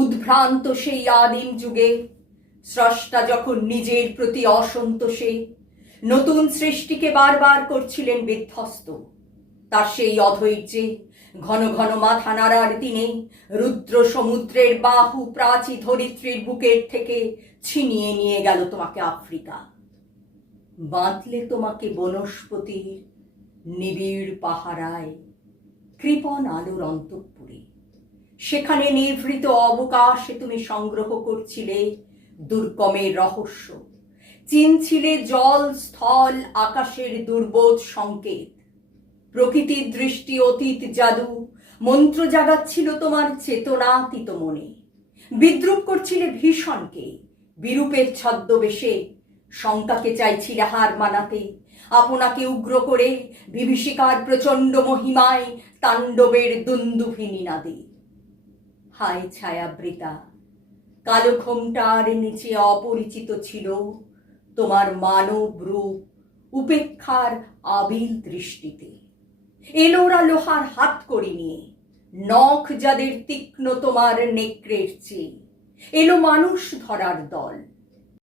উদ্ভ্রান্ত সেই আদিম যুগে স্রষ্টা যখন নিজের প্রতি অসন্তোষে নতুন সৃষ্টিকে বারবার করছিলেন বিধ্বস্ত, তার সেই অধৈর্যে ঘন ঘন মাথা নাড়ার দিনে রুদ্র সমুদ্রের বাহু প্রাচী ধরিত্রীর বুকের থেকে ছিনিয়ে নিয়ে গেল তোমাকে আফ্রিকা। বাঁধলে তোমাকে বনস্পতির নিবিড় পাহারায় কৃপণ আলোর অন্তঃপুরে। সেখানে নিভৃত অবকাশে তুমি সংগ্রহ করছিলে দুর্গমের রহস্য, চিনছিলে জল স্থল আকাশের দুর্বোধ সংকেত। প্রকৃতির দৃষ্টি অতীত জাদু মন্ত্র জাগাচ্ছিল তোমার চেতনাতীত মনে। বিদ্রুপ করছিলে ভীষণকে বিরূপের ছদ্মবেশে, শঙ্কাকে চাইছিলে হার মানাতে, আপনাকে উগ্র করে বিভীষিকার প্রচণ্ড মহিমায় তাণ্ডবের দুন্দুভি নিনাদে। হায় ছায়াবৃতা, কালো ঘোমটার নিচে অপরিচিত ছিল তোমার মানব রূপ উপেক্ষার আবিল দৃষ্টিতে। এলোরা লোহার হাত করি নিয়ে, নখ যাদের তীক্ষ্ণ তোমার নেকড়ের চেয়ে। এলো মানুষ ধরার দল,